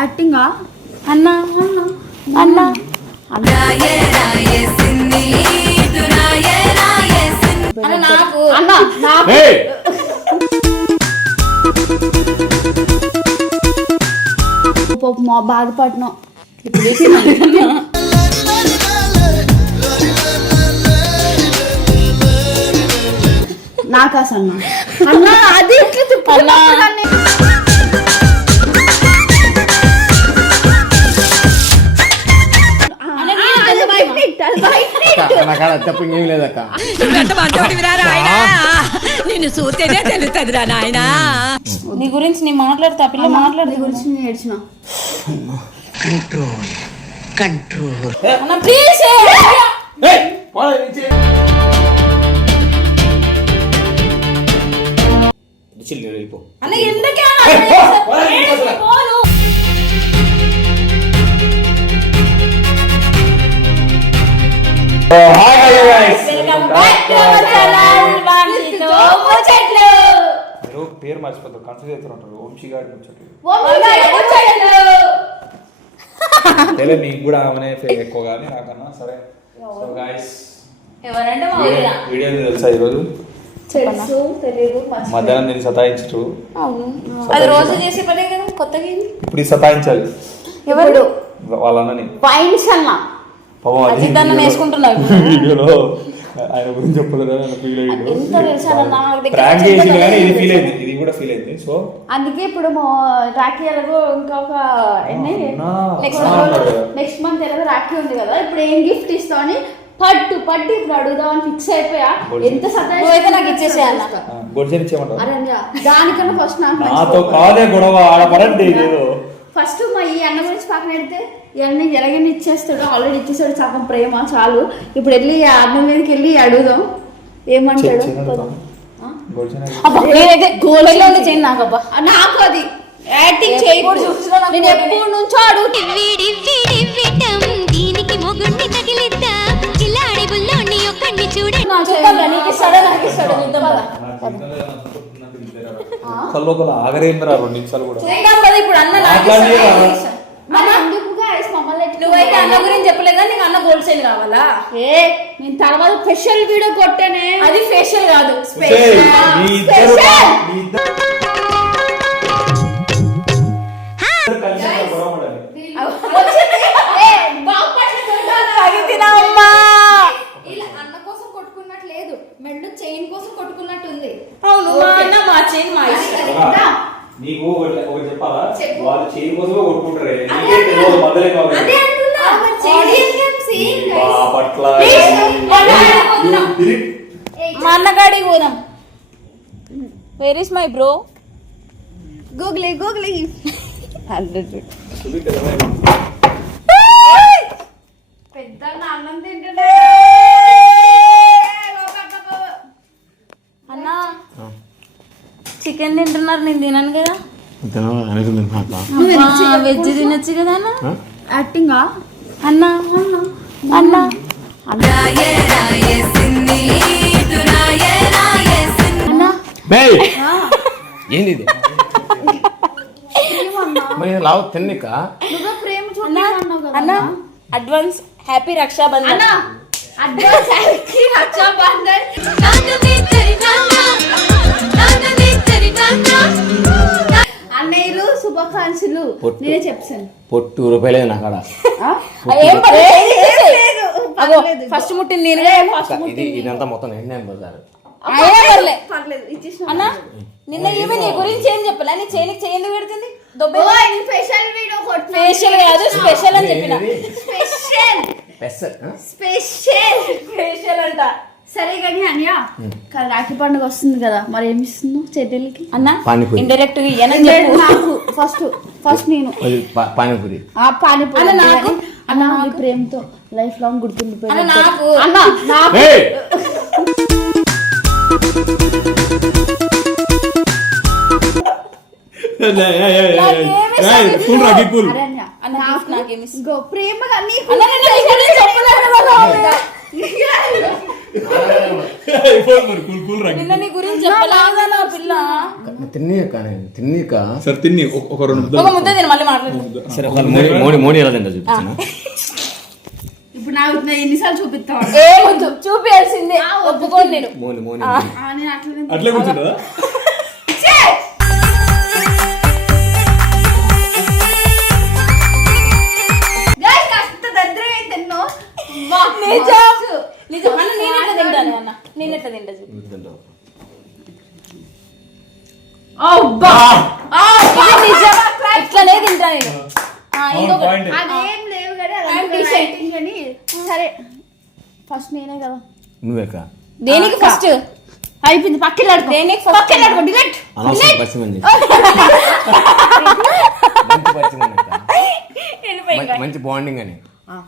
యాక్టింగా అన్నా అన్నా అన్నా మా బాధపడినా నాకు అసలు అన్నా అది చెప్పింగ్ లేదక్క నిన్ను చూస్తేనే తెలుస్తుందిరా నాయన. నీ గురించి నేను మాట్లాడతా పిల్ల మాట్లాడే గురించి నేను ఏడ్చిన కంట్రోల్ అన్న ఎందుకే పేరు మర్చిపోతారు కన్ఫ్యూజ్ అవుతుంటారు. వంశీ గారి ముచ్చట్లు నీకు కూడా ఆమెనే ఎక్కువ కానీ నాకన్నా. సరే సో గైస్ వీడియో తెలుసా ఈరోజు మధ్యాహ్నం నేను సతాయించు అది రోజు చేసే పనే కదా కొత్తగా ఇప్పుడు సతాయించాలి ఎవరు వాళ్ళని వైన్స్ అన్న వేసుకుంటున్నారు వీడియోలో ఆయన గురించి చెప్పలేదు ప్రాంక్ చేసింది కానీ ఇది ఫీల్ అయింది, ఇది కూడా ఫీల్ అయింది. సో అందుకే ఇప్పుడు రాఖీ ఎలాగో ఇంకొక నెక్స్ట్ మంత్ ఎలాగో రాఖీ ఉంది కదా, ఇప్పుడు ఏం గిఫ్ట్ ఇస్తామని పట్టు ఇప్పుడు అడుగుదామని ఫిక్స్ అయిపోయా. ఎంత సతాయితే నాకు ఇచ్చేసేయాలి. దానికన్నా ఫస్ట్ నాతో కాదే గొడవ ఆడపడండి. ఫస్ట్ మా ఈ అన్న గురించి పక్కన పెడితే ఇవన్నీ ఎలాగైనా ఇచ్చేస్తాడు, ఆల్రెడీ ఇచ్చేసాడు సగం ప్రేమ చాలు. ఇప్పుడు వెళ్ళి ఆ అన్న మీదకి వెళ్ళి అడుగుదాం ఏమంటాడు. నాకు అది యాక్టింగ్ చేయకూడదు. నేను ఎప్పుడు నుంచో ఆగరేంద్రా 2 నిమిషాలు కూడా ఇప్పుడు అన్న నువ్వైతే అన్న గురించి చెప్పలేదు, నీకు అన్న గోల్డ్ చైన్ కావాలా? నేను తర్వాత ఫేషియల్ వీడియో కొట్టానే, అది ఫేషియల్ కాదు స్పెషల్. అన్న కోసం కొట్టుకున్నట్టు లేదు, మెళ్ళు చైన్ కోసం కొట్టుకున్నట్టు ఉంది. అవును మా చైన్ మా ఇష్టం. నీకు ఒకటి చెప్పాలా, వాళ్ళు చైన్ కోసమే కొట్టుకుంటారే. మా అన్నగాడికి పోదాం. Where is my bro? Google పెద్ద అన్నం తింటుండే అన్నా. చికెన్ తింటున్నారు, నేను తినను కదా. వెజ్ తినొచ్చు కదా అన్న. యాక్టింగా అన్నా అన్నా ఏంది తిన్నిక ప్రేమ అన్నా. Advance happy Rakshabandhan. Advance happy Rakshabandhan. అన్నయ్యలు శుభాకాంక్షలు. నేనే చెప్తాను. పొట్టు రూపాయలేదు నా కాడ. ఫస్ట్ ముట్టింది నేను. ఇదంతా మొత్తం నేను బజారు. అన్నా నిన్న ఏమి నీ గురించి ఏం చెప్పలే, నీ చేయనికి చేయండి పెడుతుంది. ఫేషియల్ కాదు స్పెషల్ అని చెప్పిన. స్పెషల్ అంట. సరే కానీ అన్య రాఖీ పండుగ వస్తుంది కదా, మరి ఏమి ఇస్తున్నావు చెల్లెలకి? అన్న ఇండైరెక్ట్ ఫస్ట్ నేను పానీపూరి. పానీపూరి నాకు అన్న ప్రేమతో లైఫ్ లాంగ్ గుర్తుండిపోయింది నాకు. అన్న ప్రేమగా నిన్న నీ గురించి చెప్పలేదా నా పిల్ల? తిన్నీక సరే తిని ఒక రెండు ఒక ముద్ద తిని మళ్ళీ మాట్లాడు. సరే మోడీ ఎలా తింటా చూపించాను. ఇప్పుడు నాకు ఎన్నిసార్లు చూపిస్తావు? ఏ వద్దు, చూపించాల్సిందే. ఒప్పుకోను నేను. మోని నేను అట్లనే అట్లే కూర్చుంటుందా? నిజం అన్న, నేను ఎట్లా తింటాను అన్న, నేను ఎట్లా తింటా చూడు. ఇట్లనే తింటా నేను. అదేం లేవు కానీ సరే ఫస్ట్ నేనే కదా. నువ్వేక దేనికి ఫస్ట్ అయిపోయింది. పక్కలాడుకో. దేనికి పక్కలాడుకో. డిలీట్. అనవసరం పచ్చిమంది మంచి బాండింగ్ అని.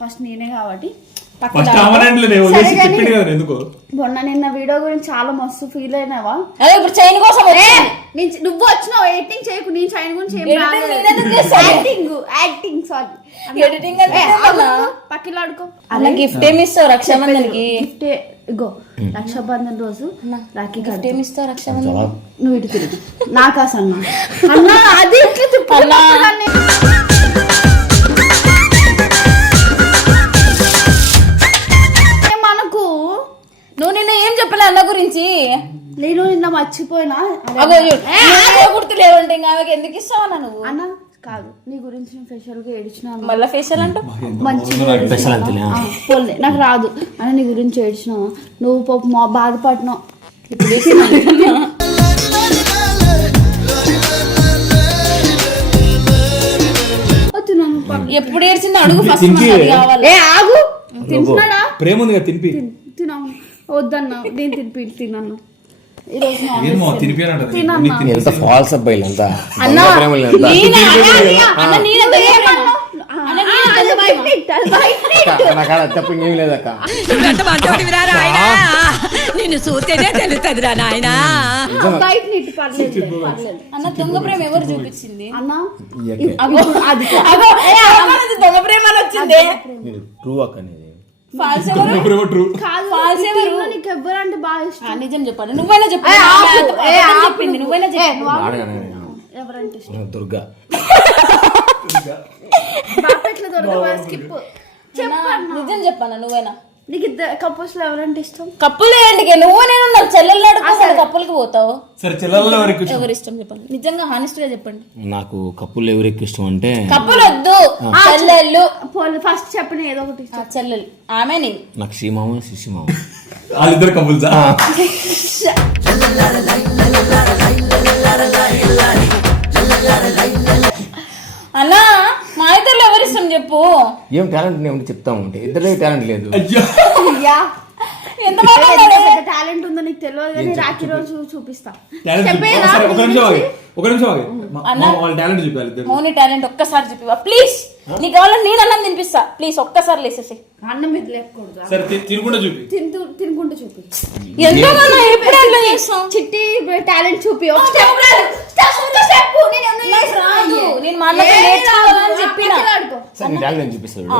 ఫస్ట్ నేనే కాబట్టి మొన్న నిన్న వీడియో గురించి చాలా మస్తు ఫీల్ అయినావా? ఇప్పుడు చైన్ కోసం నువ్వు వచ్చినావు. ఎడిటింగ్ చేయకు. నేను చైన్ గురించి యాక్టింగ్ సారీ ఎడిటింగ్ పక్కలాడుకో. అలా గిఫ్ట్ ఏమి ఇస్తావు రక్షాబంధన్కి? గిఫ్ట్ ఇగో రక్షాబంధన్ రోజు రాఖీ గిఫ్ట్ ఏమి ఇస్తావు రక్షాబంధన్? నువ్వు ఇటు తిరిగి నాకా సన్న అన్నా అది ఇట్లా తిప్పన్నా. నువ్వు నిన్న ఏం చెప్పలే అన్న గురించి? నేను నిన్న మర్చిపోయినా. గుర్తు లేవంటే ఇంకా ఆమెకి ఎందుకు ఇస్తావు అన్న నువ్వు? అన్న కాదు, నీ గురించి నేను ఫేషియల్ గా ఏడ్చిన. మళ్ళీ ఫేషియల్ అంటూ మంచిగా పోలే, నాకు రాదు అని నీ గురించి ఏడ్చిన. నువ్వు పాప మా బాధపడినావు. ఎప్పుడు ఏడ్చింది అడుగు ఫస్ట్. ఏ ఆగు, తింటున్నాడా? ప్రేమ ఉంది కదా, తినిపి. తిన్నాను వద్దన్నా, నేను తిన్నాను. ఎంత ఫాల్స్ అబ్బాయిలు ఎంత తప్పేం లేదక్క. నిన్ను చూస్తేనే తెలుస్తుందిరా నాయనా. అన్న దొంగ ప్రేమ ఎవరు చూపించింది అన్న? దొంగ ప్రేమ అని వచ్చింది. ట్రూ అక్క అనేది నీకు ఎవరంటే బాగా ఇష్టం? నిజం చెప్పాలి. నువ్వైనా చెప్పింది. నువ్వైనా ఎవరంటే ఇష్టం? దుర్గా. బాపెట్ల దుర్గా స్కిప్. నిజం చెప్పాను. నువ్వైనా నీకు కపుల్స్ లో ఎవరంటే ఇష్టం? కప్పులు ఏంటి? నువ్వు నేను చెల్లెళ్ళు అడుగుతాను. కప్పులకి పోతావు. సరే చెల్లెల్లో ఎవరు ఇష్టం చెప్పండి. నిజంగా హానెస్ట్ గా చెప్పండి. నాకు కప్పులు ఎవరికి ఇష్టం అంటే కప్పులు వద్దు, చెల్లెళ్ళు. ఫస్ట్ చెప్పిన ఏదో ఒకటి. చెల్లెళ్ళు ఆమె నేను. నాకు శ్రీమామ శిశుమామ వాళ్ళిద్దరు కపుల్స్. అన్నా మా ఇద్దరు ఎవరు ఇష్టం చెప్పు. ఏం టాలెంట్ నేను చెప్తా ఉంటే ఇద్దరే టాలెంట్ లేదు. ఎంత టాలెంట్ ఉందో నీకు తెలియదు కానీ రాఖీ రోజు చూపిస్తా. ఒక నిమిషం టాలెంట్ చూపాలి. మౌని టాలెంట్ ఒక్కసారి చూపివా ప్లీజ్. నీకు కావాలని నేను అన్నం తినిపిస్తా ప్లీజ్. ఒక్కసారి లేసేసి అన్నం మీద లేపకూడదు. సరే తినుకుంటూ చూపి. తినుకుంటూ చూపి. ఎంతో చిట్టి టాలెంట్ చూపి. నేను చూపిస్తాడు.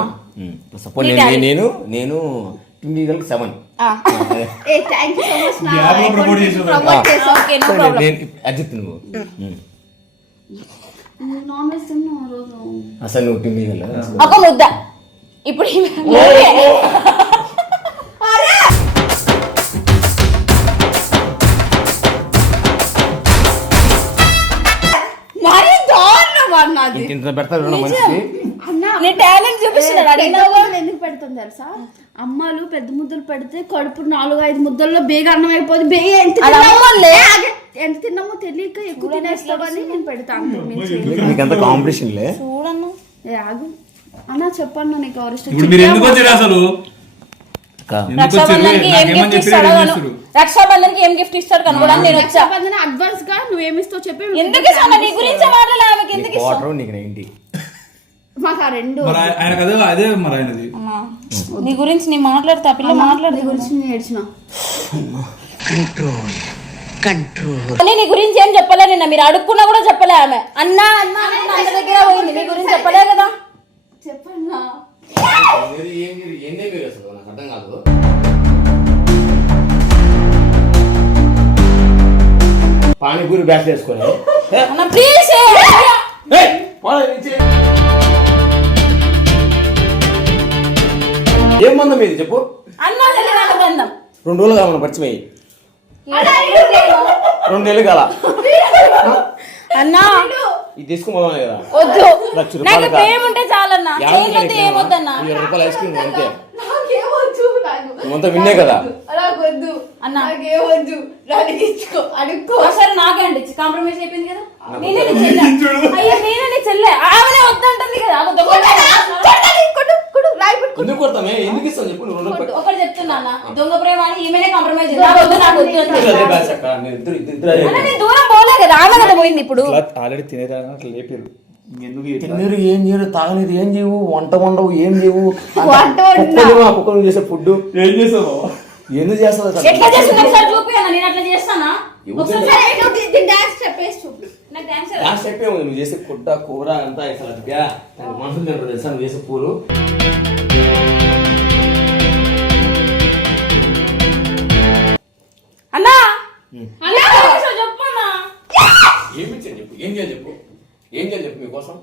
సపోజ్ నేను 7. అజిత్ నువ్వు అసలు నువ్వు టిండి ఒక ముద్ద. ఇప్పుడు ఎందుకు పెడతాం తెలుసా? అమ్మాలు పెద్ద ముద్దలు పెడితే కడుపు 4-5 ముద్దల్లో బేగ అన్నం అయిపోతుంది. బేగ ఎంత తిన్నామో తెలియక ఎక్కువ తినేస్తామని నేను పెడతాను. కాంపిటీషన్ చూడన్నా. ఆగు అన్నా చెప్పన్నా నీకు ఎవరు ఇష్టం? రక్షాబంధన్ కి ఏం గిఫ్ట్ ఇస్తాడు కనుగోడానికి నేను వచ్చా. రక్షాబంధన్ అడ్వాన్స్ గా నువ్వేమిస్తావు చెప్పి. ఎందుకు ఇస్తాను నీ గురించి మాట్లాడాలి. ఆమెకి ఎందుకు ఇస్తావు? నీకు 90 మాకు ఆ రెండు. అదే మరి ఆయనది. నీ గురించి నీ మాట్లాడతా పిల్ల మాట్లాడు. నీ గురించి నేను ఏడ్చిన. నీ గురించి ఏం చెప్పలే నిన్న. మీరు అడుక్కున్నా కూడా చెప్పలే. ఆమె అన్నా అన్నా అన్న దగ్గర పోయింది. మీ గురించి చెప్పలే కదా. చెప్పన్నా అర్థం కాదు. పానీపూరి బ్యాస్ వేసుకొని అన్న ప్లీజ్ ఏం బంధం ఇది చెప్పు. అన్నా తెలియదు బంధం 2 రోజులు కావాలి పరిచయం 2 నెలలు కాల అన్నా ఇది తీసుకుపోదాం కదా. వద్దు, 1,00,000 నాకు రూపాయలు ప్రేమ ఉంటే చాలన్నా, చేయకపోతే ఏమొద్దన్నా. 20 రూపాయలు ఐస్ క్రీమ్ అంతే. నాకేమొద్దు, నువ్వంతా విన్నే కదా. నాకొద్దు అన్నా నాకేమొద్దు, నాకు ఇచ్చుకో అడుక్కో. ఒకసారి నాకే అండి కాంప్రమైజ్ అయిపోయింది కదా. నేనే నీ చెల్లె. అయ్యో నేనే నీ చెల్లె. ఆమెనే వద్దంటుంది కదా. ఆమె దొంగ. ఎందుకు కొడతామే? ఎందుకు ఇస్తాం చెప్పు. నువ్వు 2 రూపాయలు ఒకటి చెప్తున్నా అన్న, దొంగ ప్రేమ అని ఈమెనే కాంప్రమైజ్ అయింది. నాకు వద్దు నాకు వద్దు అని అదే బ్యాచ్ అక్క. నేను ఇద్దరు అన్న, నేను దూరం పోలే కదా, ఆమె కదా పోయింది ఇప్పుడు. ఆల్రెడీ తినేదాన్ని అట్లా లేపారు. ఎందుకు తిన్నీరు ఏం చేయరు, తాగనీరు ఏం చేయవు, వంట వండవు ఏం చేయవు. వంట వండినా. కుక్కలు చేసే ఫుడ్ ఏం చేసావు? ఎందుకు చేస్తావు? ఎట్లా చేస్తుందో ఒకసారి చూపి అన్న, నేను అట్లా చేస్తానా? ఒకసారి డాన్స్ చెప్పేసి చూపు. నాకు డాన్స్ లాస్ట్ చెప్పే ఉంది. నువ్వు చేసే ఫుడ్ కూర అంతా అసలు అదిగా మనుషులు తింటారు తెలుసా నువ్వు చేసే పూలు. అన్నా చెప్పు అన్నా. ఏమి ఇచ్చాను చెప్పు. ఏం చేయాలి చెప్పు. ఏం చేయాలి చెప్పు మీకోసం.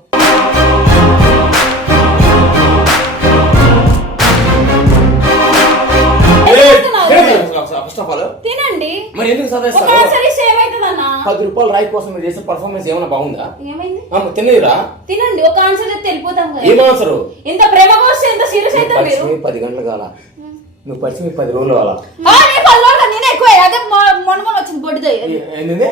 ఫస్ట్ ఆఫ్ ఆల్ తినండి. మరి ఎందుకు సదాయిస్తారు? ఒకసారి ఏమైతుందన్నా? 10 రూపాయలు రాయి కోసం మీరు చేసే పర్ఫార్మెన్స్ ఏమైనా బాగుందా? ఏమైంది? తినేదిరా తినండి. ఒక ఆన్సర్ చెప్తే వెళ్ళిపోతాం కదా. ఏం ఆన్సర్? ఎంత ప్రేమ వస్తే ఎంత సీరియస్ అవుతారు మీరు. 10 గంటలు కాల. నువ్వు పరిచయం 10 రోజులు కావాలా? నేనే ఎక్కువ అదే మొన్న వచ్చింది బొడ్డుదే. ఏంటంటే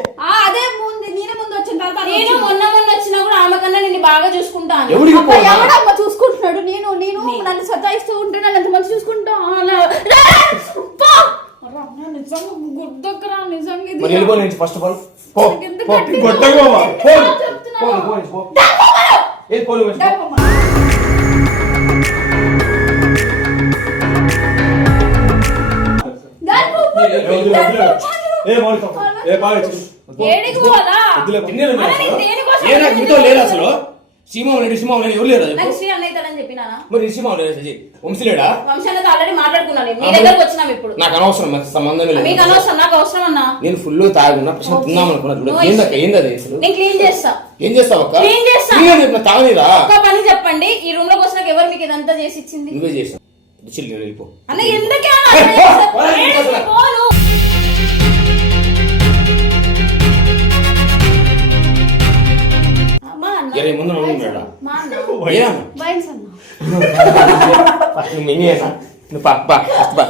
అదే ముందు నేనే ముందు వచ్చిన తర్వాత నేను మొన్న వచ్చినా కూడా ఆమె కన్నా నిన్ను బాగా చూసుకుంటాను. ఎవరికి పోనా? ఎవడమ్మ చూసుకుంటున్నాడు? నేను నేను నన్ను సతాయిస్తూ ఉంటే నన్ను ఎంత మంది చూసుకుంటా. నిజంగా గుర్దొక్కరా నిజంగా ఇది. మరి వెళ్ళిపో నుంచి ఫస్ట్ ఆఫ్ ఆల్ పో ఎందుకు పో గట్టిగా కొట్టగోవా పో చెప్తున్నాను. పో పో పో ఏ పోలు వచ్చి ఏడికి పోవాలా? అన్న, నీకు దేనికోసం లేరు అసలు. సీమావు ఎవరు లేరు నాకు శ్రీ అన్న అవుతాడని చెప్పినానా? మరి సీమావు లేడు వంశీలేడా? వంశాలతో ఆల్రెడీ మాట్లాడుకున్నాను. మీ దగ్గరకు వచ్చినాం ఇప్పుడు. నాకు అనవసరం, నాకు సంబంధం లేదు. మీకు అనవసరం, నాకు అవసరం అన్నా. నేను ఫుల్ తాగున్నా ప్రశ్న తిందాం అనుకున్నా. ఏంది అది అసలు? నేను క్లీన్ చేస్తా. ఏం చేస్తావు అక్క? క్లీన్ చేస్తా. తాగనీరా? ఒక పని చెప్పండి, ఈ రూమ్ లోకి వచ్చినాక ఎవరు మీకు ఇదంతా చేసి ఇచ్చింది? నువ్వే చేసావు. చిల్లి వెళ్ళిపో. అన్న ఎందుకే అన్న అట్లా చేస్తావు? ఏడికి పోను. అమ్మా అన్న. 20 ముందు ఉన్నాడా? మా అన్న. వైన్స్ అన్న. ఫస్ట్ నువ్వు మింగేసా. నువ్వు పా పా ఫస్ట్ పా.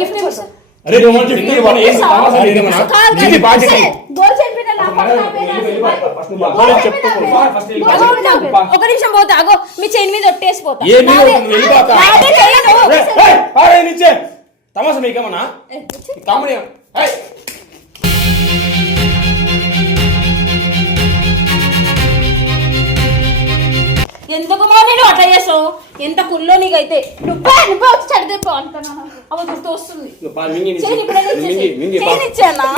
గిఫ్ట్ ఇవ్వసా? అరే నువ్వు గిఫ్ట్ ఇవ్వను. ఏం తమాషా నీకేమన్నా? ఇది బాధ్యత. గోల్ చెప్పిన నా ఒక నిమిషం పోతా. అగో మీ చైన్ మీద ఒట్టేసి పోతా. ఏ మీద నువ్వు వెళ్ళిపోతా. నాదే చైను. తమాషా నీకేమన్నా? కామెడీ. ఎందుకు మా నేను అట్లా చేస్తావు? ఎంత కుల్లో నీకైతే. నువ్వే వచ్చి చదివేపో అంటున్నాను. అవ గుర్తు వస్తుంది. నువ్వు పా మింగి నుంచి. చైన్ ఇప్పుడు మింగి మింగి పా. చైన్ ఇచ్చానా?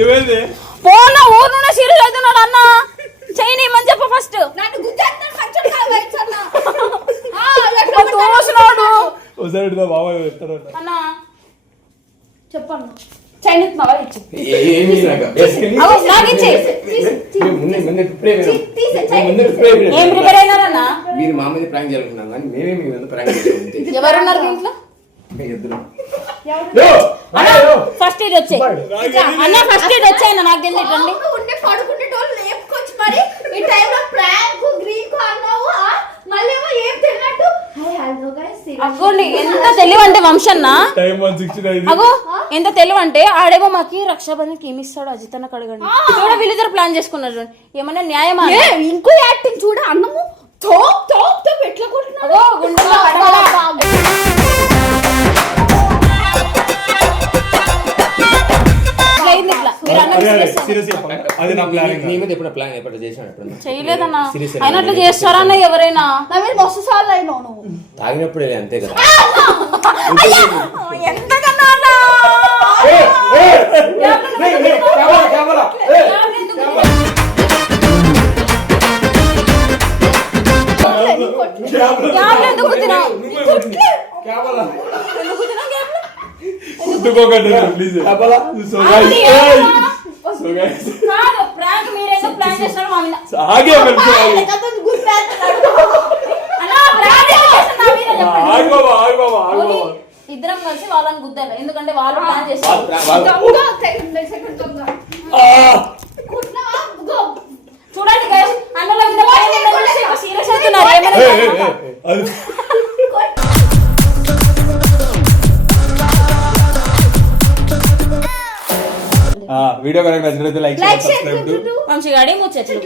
ఏమైంది? పోనా ఊరు నుండి సీరియస్ అవుతున్నాడు అన్న. చైన్ ఇమ్మని చెప్ప ఫస్ట్. నన్ను గుద్దేస్తాను మంచోడు కాదు వైన్స్ అన్న. తోసినాడు ఒకసారి బాబా చెప్తారు. అన్న. చెప్పన్న. చైన్ ఇస్తున్నావా? ఇచ్చి ఏమీ నాకు. నాకు ఇచ్చి. ముందు ప్రిపేర్ ఏం ప్రిపేర్ అయినారన్నా? మీరు మా మీద ప్రాంక్ చేయాలనుకున్నాం కానీ మేమే మీ మీద ప్రాంక్ చేస్తాం. ఎవరున్నారు దీంట్లో? ఫస్ట్ ఎయిడ్ వచ్చాయి అన్న. ఫస్ట్ ఎయిడ్ వచ్చాయన్న. నాకు తెలియదు. రండి. ఉంటే పడుకునేటోళ్ళు లేపుకొచ్చి మరి ఈ టైంలో ప్రాంక్ గ్రీన్ అన్నావు. మళ్ళీ ఏమో ఏం తెలియనట్టు అగ్గోండి ఎంత తెలివి అంటే వంశన్న. టైం 1:69. అగో ఎంత తెలివి అంటే ఆడేమో మాకి రక్షాబంధన్కి ఏమి ఇస్తాడు అజిత్ అన్నకు అడగండి. చూడ వీళ్ళిద్దరు ప్లాన్ చేసుకున్నారు చూడండి. ఏమన్నా న్యాయమా? ఇంకో యాక్టింగ్ చూడ. అన్నము తోప్ తోప్ తోప్ ఎట్లా కొడుతున్నాడు. అగో గుండెల్లో పడబడ. ఇట్లా అయింది ఇట్లా. మీరు అన్న సీరియస్ అది నా ప్లానింగ్. నీ మీద ఎప్పుడు ప్లాన్ ఎప్పుడు చేసాను ఎప్పుడన్నా చేయలేదన్నా. ఆయన అట్లా చేస్తారన్న ఎవరైనా. నా మీద మస్తు సార్లు అయినావు నువ్వు. తాగినప్పుడే అంతే కదా. ఎంతకన్నా ముట్టుకోకండి ప్లీజ్ చెప్పాలా? సో అది గైస్ ఏమన్నా? సో గైస్ కాదు ప్రాంక్ మీరేదో ప్లాన్ చేస్తున్నారు మా మీద. ఆగే వెళ్తా లేకపోతే గుర్తేస్తున్నాడు. అన్నా ప్రాంక్ చేస్తున్నారు నా మీద చెప్పండి. ఆగు బాబా ఓన్లీ ఇద్దరం కలిసి వాళ్ళని గుద్దాలి, ఎందుకంటే వాళ్ళు ప్లాన్ వాళ్ళు చేస్తారు. దొంగ, second దొంగ. కుట్టినావా? గో. చూడండి guys, అన్నల మీద సీరియస్ అవుతున్నారు. ఏమైనా వీడియో కనుక నచ్చినట్లయితే like Like, share, subscribe to do. మంచిగా అడిగి ముచ్చట్లు.